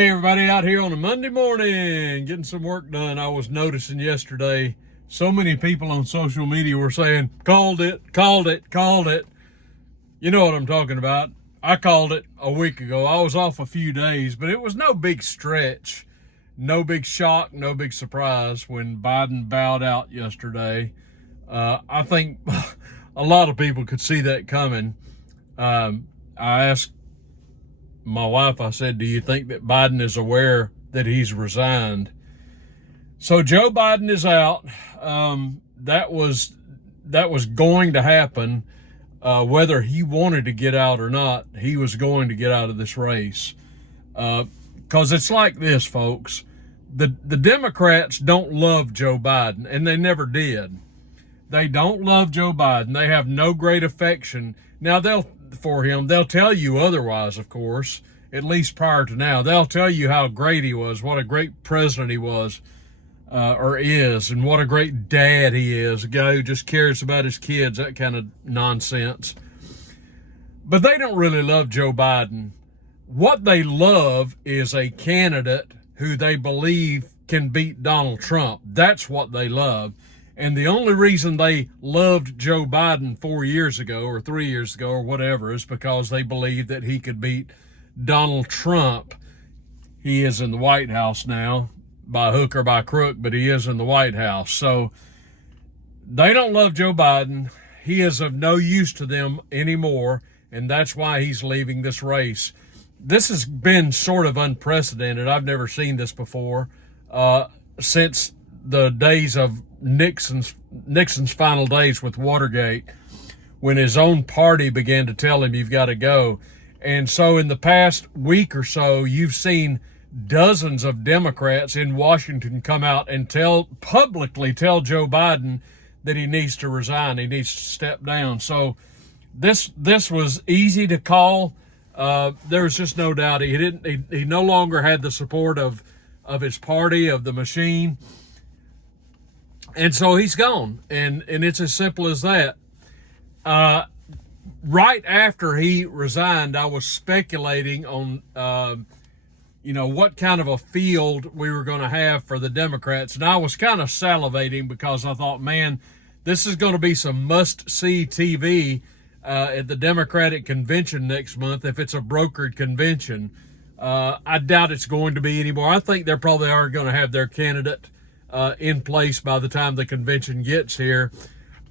Hey everybody, out here on a Monday morning getting some work done. I was noticing yesterday so many people on social media were saying called it. You know what I'm talking about. I called it a week ago. I was off a few days, but it was no big stretch, no big shock, no big surprise when Biden bowed out yesterday. I think a lot of people could see that coming. I asked my wife, I said, do you think that Biden is aware that he's resigned? So Joe Biden is out. That was going to happen. Whether he wanted to get out or not, he was going to get out of this race. Because it's like this, folks. The Democrats don't love Joe Biden, and they never did. They don't love Joe Biden. They have no great affection. Now, they'll tell you otherwise, of course, at least prior to now. They'll tell you how great he was, what a great president he was, or is, and what a great dad he is, a guy who just cares about his kids, that kind of nonsense. But they don't really love Joe Biden. What they love is a candidate who they believe can beat Donald Trump. That's what they love. And the only reason they loved Joe Biden 4 years ago or 3 years ago or whatever is because they believed that he could beat Donald Trump. He is in the White House now, by hook or by crook, but he is in the White House. So they don't love Joe Biden. He is of no use to them anymore, and that's why he's leaving this race. This has been sort of unprecedented. I've never seen this before since the days of Nixon's final days with Watergate, when his own party began to tell him you've got to go. And so in the past week or so, you've seen dozens of Democrats in Washington come out and publicly tell Joe Biden that he needs to resign, he needs to step down. So this was easy to call. There was just no doubt he no longer had the support of his party, of the machine. And so he's gone, and it's as simple as that. Right after he resigned, I was speculating on, what kind of a field we were going to have for the Democrats. And I was kind of salivating because I thought, man, this is going to be some must-see TV at the Democratic convention next month if it's a brokered convention. I doubt it's going to be anymore. I think they probably are going to have their candidate in place by the time the convention gets here.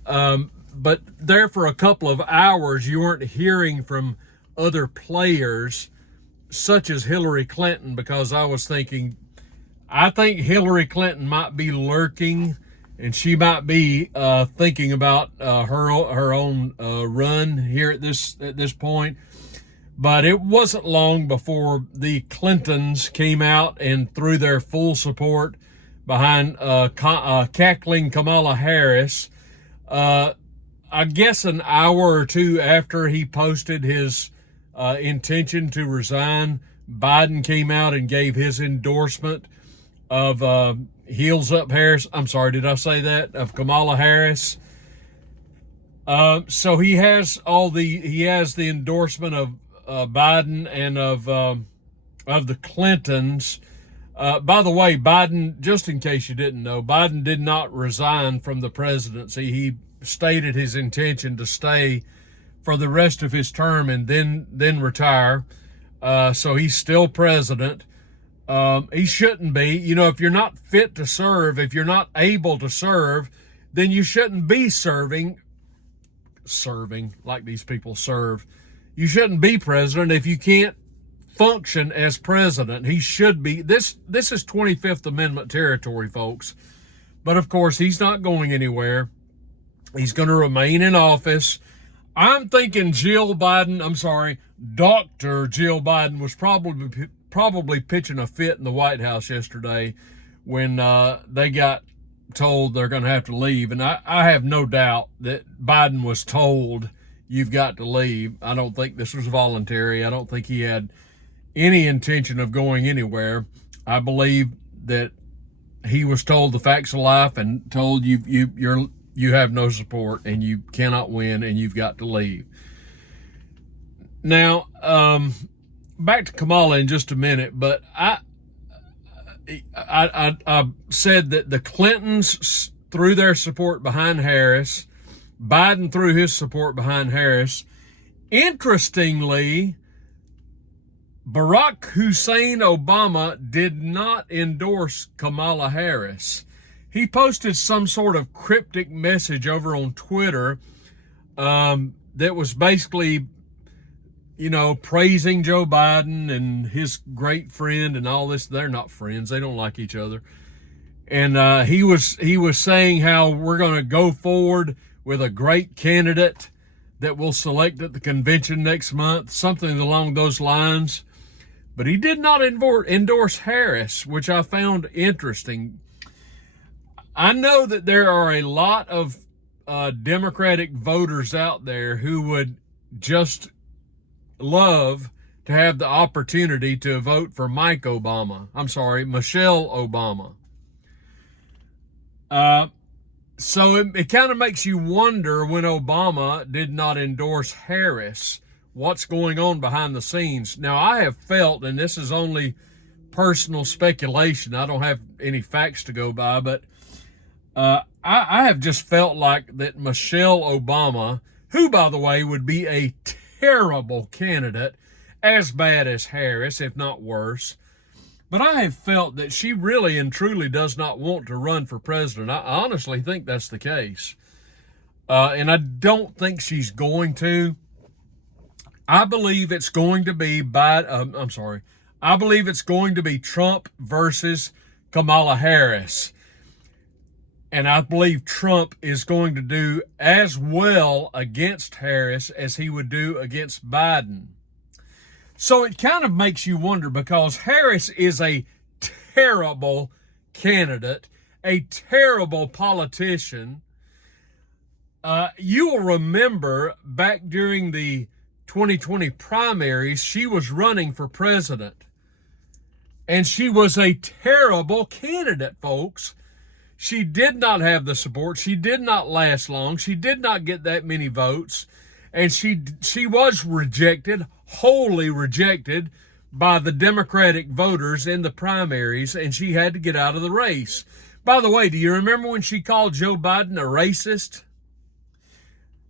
But there for a couple of hours, you weren't hearing from other players such as Hillary Clinton, because I was thinking, I think Hillary Clinton might be lurking, and she might be thinking about her own run here at this point. But it wasn't long before the Clintons came out and threw their full support behind cackling Kamala Harris. I guess an hour or two after he posted his intention to resign, Biden came out and gave his endorsement of Heels Up Harris. I'm sorry, did I say that? Of Kamala Harris. So he has the endorsement of Biden and of the Clintons. By the way, Biden, just in case you didn't know, Biden did not resign from the presidency. He stated his intention to stay for the rest of his term and then retire. So he's still president. He shouldn't be. If you're not fit to serve, if you're not able to serve, then you shouldn't be serving like these people serve. You shouldn't be president if you can't function as president. He should be. This is 25th Amendment territory, folks. But of course, he's not going anywhere. He's going to remain in office. I'm thinking Dr. Jill Biden was probably pitching a fit in the White House yesterday when they got told they're going to have to leave. And I have no doubt that Biden was told, you've got to leave. I don't think this was voluntary. I don't think he had any intention of going anywhere. I believe that he was told the facts of life and told you have no support and you cannot win and you've got to leave. Now, back to Kamala in just a minute, but I said that the Clintons threw their support behind Harris, Biden threw his support behind Harris. Interestingly, Barack Hussein Obama did not endorse Kamala Harris. He posted some sort of cryptic message over on Twitter that was basically, praising Joe Biden and his great friend and all this. They're not friends. They don't like each other. And he was saying how we're going to go forward with a great candidate that we'll select at the convention next month, something along those lines. But he did not endorse Harris, which I found interesting. I know that there are a lot of Democratic voters out there who would just love to have the opportunity to vote for Michelle Obama. So it kind of makes you wonder, when Obama did not endorse Harris, what's going on behind the scenes. Now, I have felt, and this is only personal speculation, I don't have any facts to go by, but I have just felt like that Michelle Obama, who, by the way, would be a terrible candidate, as bad as Harris, if not worse, but I have felt that she really and truly does not want to run for president. I honestly think that's the case. And I don't think she's going to. I believe it's going to be I believe it's going to be Trump versus Kamala Harris. And I believe Trump is going to do as well against Harris as he would do against Biden. So it kind of makes you wonder, because Harris is a terrible candidate, a terrible politician. You will remember back during the 2020 primaries, she was running for president. And she was a terrible candidate, folks. She did not have the support. She did not last long. She did not get that many votes. And she was rejected, wholly rejected by the Democratic voters in the primaries, and she had to get out of the race. By the way, do you remember when she called Joe Biden a racist?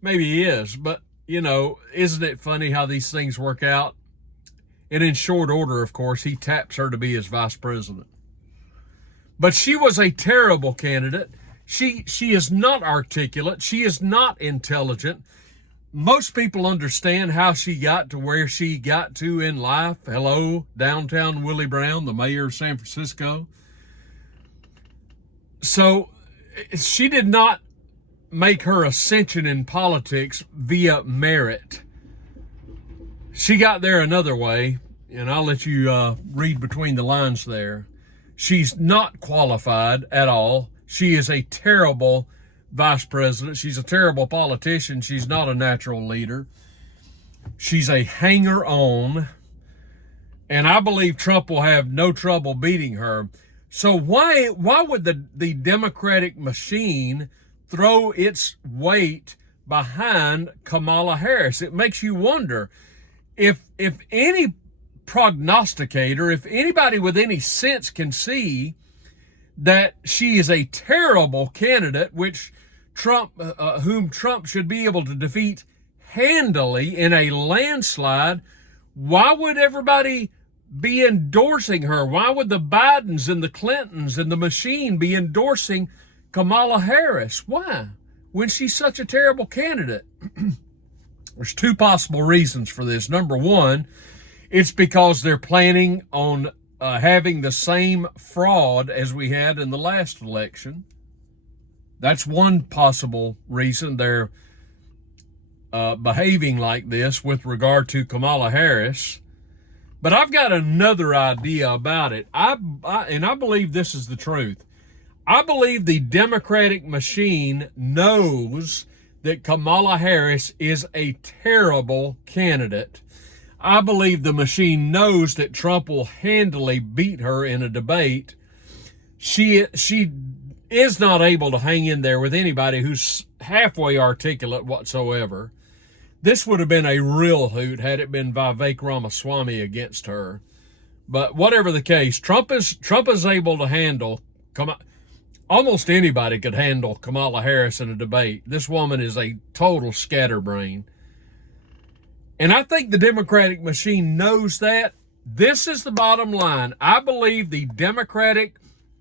Maybe he is, but, isn't it funny how these things work out? And in short order, of course, he taps her to be his vice president. But she was a terrible candidate. She is not articulate. She is not intelligent. Most people understand how she got to where she got to in life. Hello, downtown Willie Brown, the mayor of San Francisco. So she did not make her ascension in politics via merit. She got there another way, and I'll let you read between the lines there. She's not qualified at all. She is a terrible vice president. She's a terrible politician. She's not a natural leader. She's a hanger-on, and I believe Trump will have no trouble beating her. So why would the Democratic machine throw its weight behind Kamala Harris? It makes you wonder if any prognosticator, if anybody with any sense can see that she is a terrible candidate, whom Trump should be able to defeat handily in a landslide, why would everybody be endorsing her? Why would the Bidens and the Clintons and the machine be endorsing Kamala Harris? Why? When she's such a terrible candidate? There's two possible reasons for this. Number one, it's because they're planning on having the same fraud as we had in the last election. That's one possible reason they're behaving like this with regard to Kamala Harris. But I've got another idea about it. And I believe this is the truth. I believe the Democratic machine knows that Kamala Harris is a terrible candidate. I believe the machine knows that Trump will handily beat her in a debate. She is not able to hang in there with anybody who's halfway articulate whatsoever. This would have been a real hoot had it been Vivek Ramaswamy against her. But whatever the case, Trump is able to handle, almost anybody could handle Kamala Harris in a debate. This woman is a total scatterbrain. And I think the Democratic machine knows that. This is the bottom line. I believe the Democratic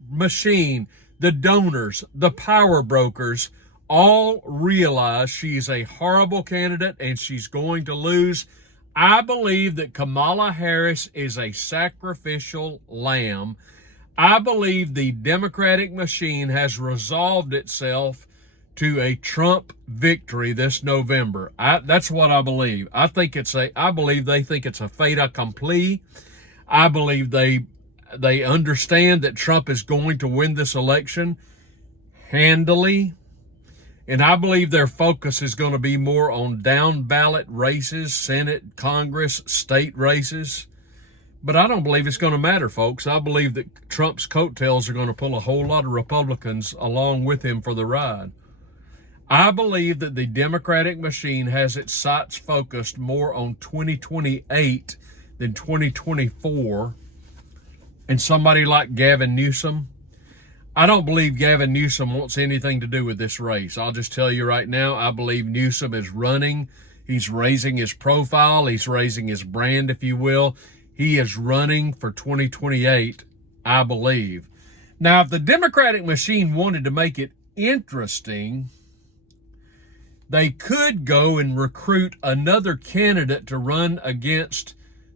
machine, the donors, the power brokers, all realize she's a horrible candidate and she's going to lose. I believe that Kamala Harris is a sacrificial lamb. I believe the Democratic machine has resolved itself to a Trump victory this November. That's what I believe. I believe they think it's a fait accompli. I believe they understand that Trump is going to win this election handily. And I believe their focus is going to be more on down ballot races, Senate, Congress, state races. But I don't believe it's going to matter, folks. I believe that Trump's coattails are going to pull a whole lot of Republicans along with him for the ride. I believe that the Democratic machine has its sights focused more on 2028 than 2024. And somebody like Gavin Newsom, I don't believe Gavin Newsom wants anything to do with this race. I'll just tell you right now, I believe Newsom is running. He's raising his profile. He's raising his brand, if you will. He is running for 2028, I believe. Now, if the Democratic machine wanted to make it interesting, they could go and recruit another candidate to run against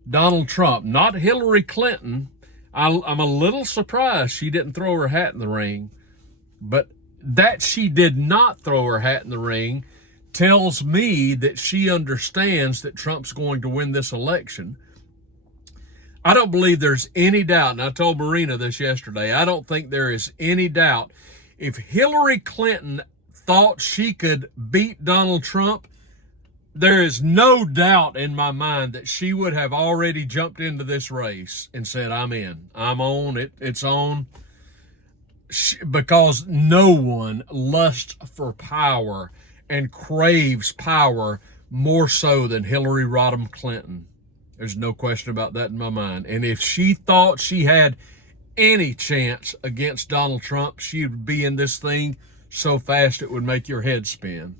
Donald Trump, not Hillary Clinton. I'm a little surprised she didn't throw her hat in the ring, but that she did not throw her hat in the ring tells me that she understands that Trump's going to win this election. I don't believe there's any doubt, and I told Marina this yesterday, I don't think there is any doubt. If Hillary Clinton thought she could beat Donald Trump, there is no doubt in my mind that she would have already jumped into this race and said, I'm in, I'm on, it's on. Because no one lusts for power and craves power more so than Hillary Rodham Clinton. There's no question about that in my mind. And if she thought she had any chance against Donald Trump, she would be in this thing so fast it would make your head spin.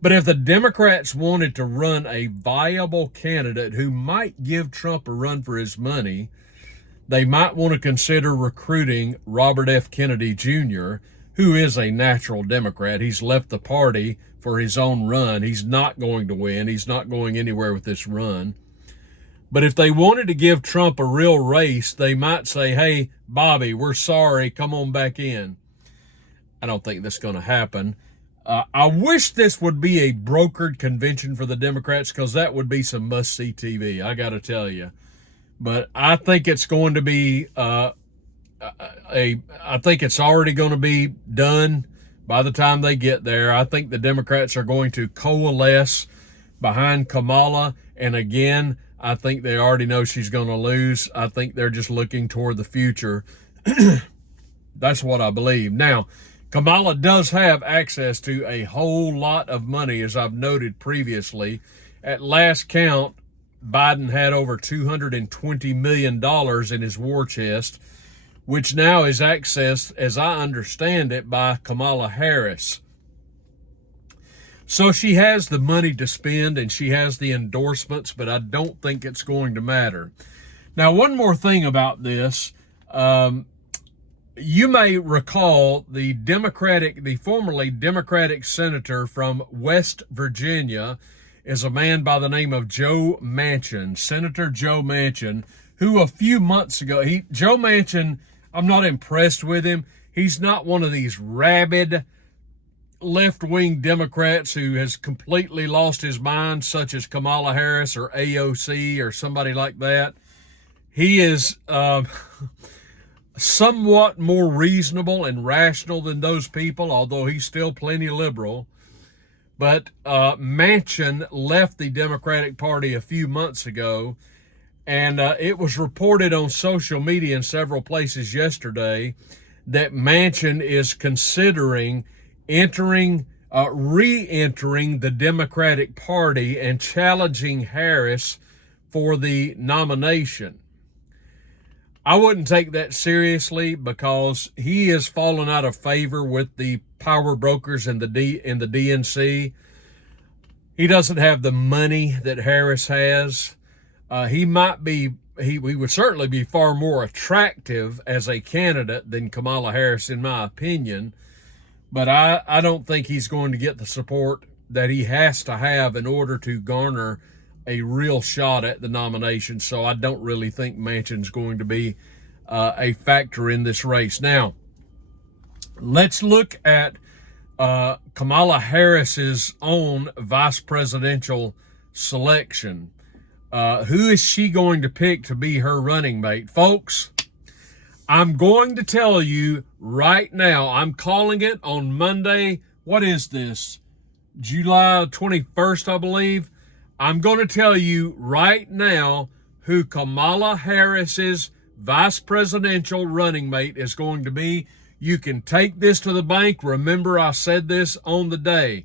But if the Democrats wanted to run a viable candidate who might give Trump a run for his money, they might want to consider recruiting Robert F. Kennedy Jr., who is a natural Democrat. He's left the party for his own run. He's not going to win. He's not going anywhere with this run. But if they wanted to give Trump a real race, they might say, hey, Bobby, we're sorry, come on back in. I don't think that's going to happen. I wish this would be a brokered convention for the Democrats, because that would be some must-see TV, I got to tell you. But I think it's going to be I think it's already going to be done by the time they get there. I think the Democrats are going to coalesce behind Kamala, and again, I think they already know she's going to lose. I think they're just looking toward the future. That's what I believe. Now, Kamala does have access to a whole lot of money, as I've noted previously. At last count, Biden had over $220 million in his war chest, which now is accessed, as I understand it, by Kamala Harris. So she has the money to spend and she has the endorsements, but I don't think it's going to matter. Now, one more thing about this. You may recall the formerly Democratic senator from West Virginia is a man by the name of Joe Manchin, Senator Joe Manchin, who a few months ago, Joe Manchin, I'm not impressed with him. He's not one of these rabid left-wing Democrats who has completely lost his mind, such as Kamala Harris or AOC or somebody like that. He is somewhat more reasonable and rational than those people, although he's still plenty liberal. But Manchin left the Democratic Party a few months ago, and it was reported on social media in several places yesterday that Manchin is considering entering re-entering the Democratic Party and challenging Harris for the nomination. I wouldn't take that seriously because he has fallen out of favor with the power brokers in the DNC. He doesn't have the money that Harris has. He would certainly be far more attractive as a candidate than Kamala Harris, in my opinion. But I don't think he's going to get the support that he has to have in order to garner a real shot at the nomination. So I don't really think Manchin's going to be a factor in this race. Now, let's look at Kamala Harris's own vice presidential selection. Who is she going to pick to be her running mate? Folks, I'm going to tell you right now, I'm calling it on Monday. What is this? July 21st, I believe. I'm going to tell you right now who Kamala Harris's vice presidential running mate is going to be. You can take this to the bank. Remember, I said this on the day.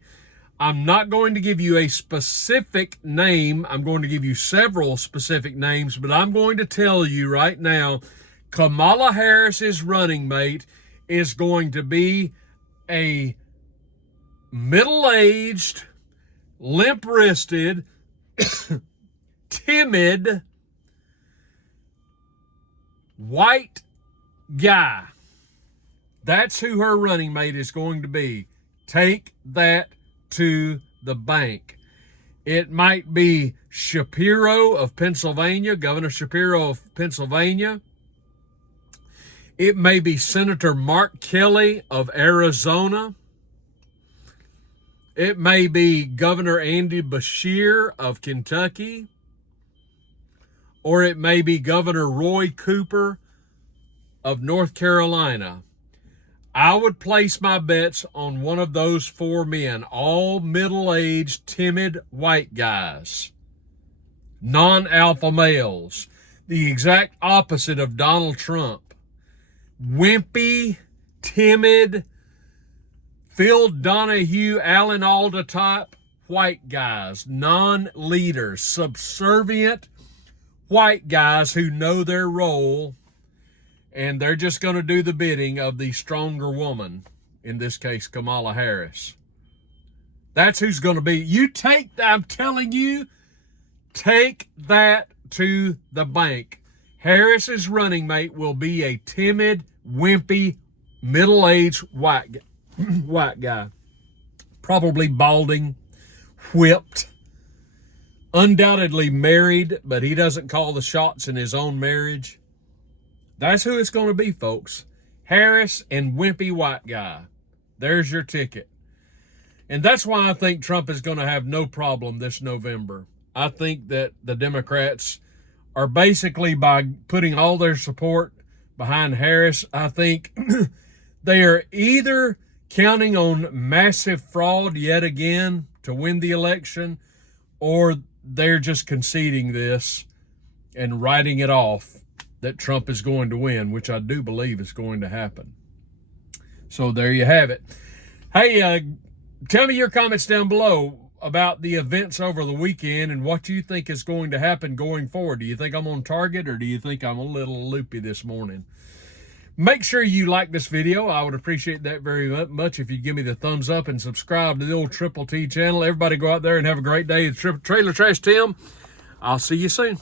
I'm not going to give you a specific name. I'm going to give you several specific names, but I'm going to tell you right now, Kamala Harris's running mate is going to be a middle-aged, limp-wristed, timid, white guy. That's who her running mate is going to be. Take that to the bank. It might be Shapiro of Pennsylvania, Governor Shapiro of Pennsylvania. It may be Senator Mark Kelly of Arizona. It may be Governor Andy Beshear of Kentucky. Or it may be Governor Roy Cooper of North Carolina. I would place my bets on one of those four men, all middle-aged, timid white guys, non-alpha males, the exact opposite of Donald Trump. Wimpy, timid, Phil Donahue, Alan Alda type white guys, non-leaders, subservient white guys who know their role, and they're just going to do the bidding of the stronger woman, in this case, Kamala Harris. That's who's going to be. You take that, I'm telling you, take that to the bank. Harris's running mate will be a timid, wimpy, middle-aged white guy. Probably balding, whipped, undoubtedly married, but he doesn't call the shots in his own marriage. That's who it's going to be, folks. Harris and wimpy white guy. There's your ticket. And that's why I think Trump is going to have no problem this November. I think that the Democrats are basically, by putting all their support behind Harris, I think they are either counting on massive fraud yet again to win the election, or they're just conceding this and writing it off that Trump is going to win, which I do believe is going to happen. So there you have it. Hey, tell me your comments down below about the events over the weekend and what you think is going to happen going forward. Do you think I'm on target, or do you think I'm a little loopy this morning? Make sure you like this video. I would appreciate that very much if you give me the thumbs up and subscribe to the old Triple T channel. Everybody go out there and have a great day. It's Trailer Trash Tim. I'll see you soon.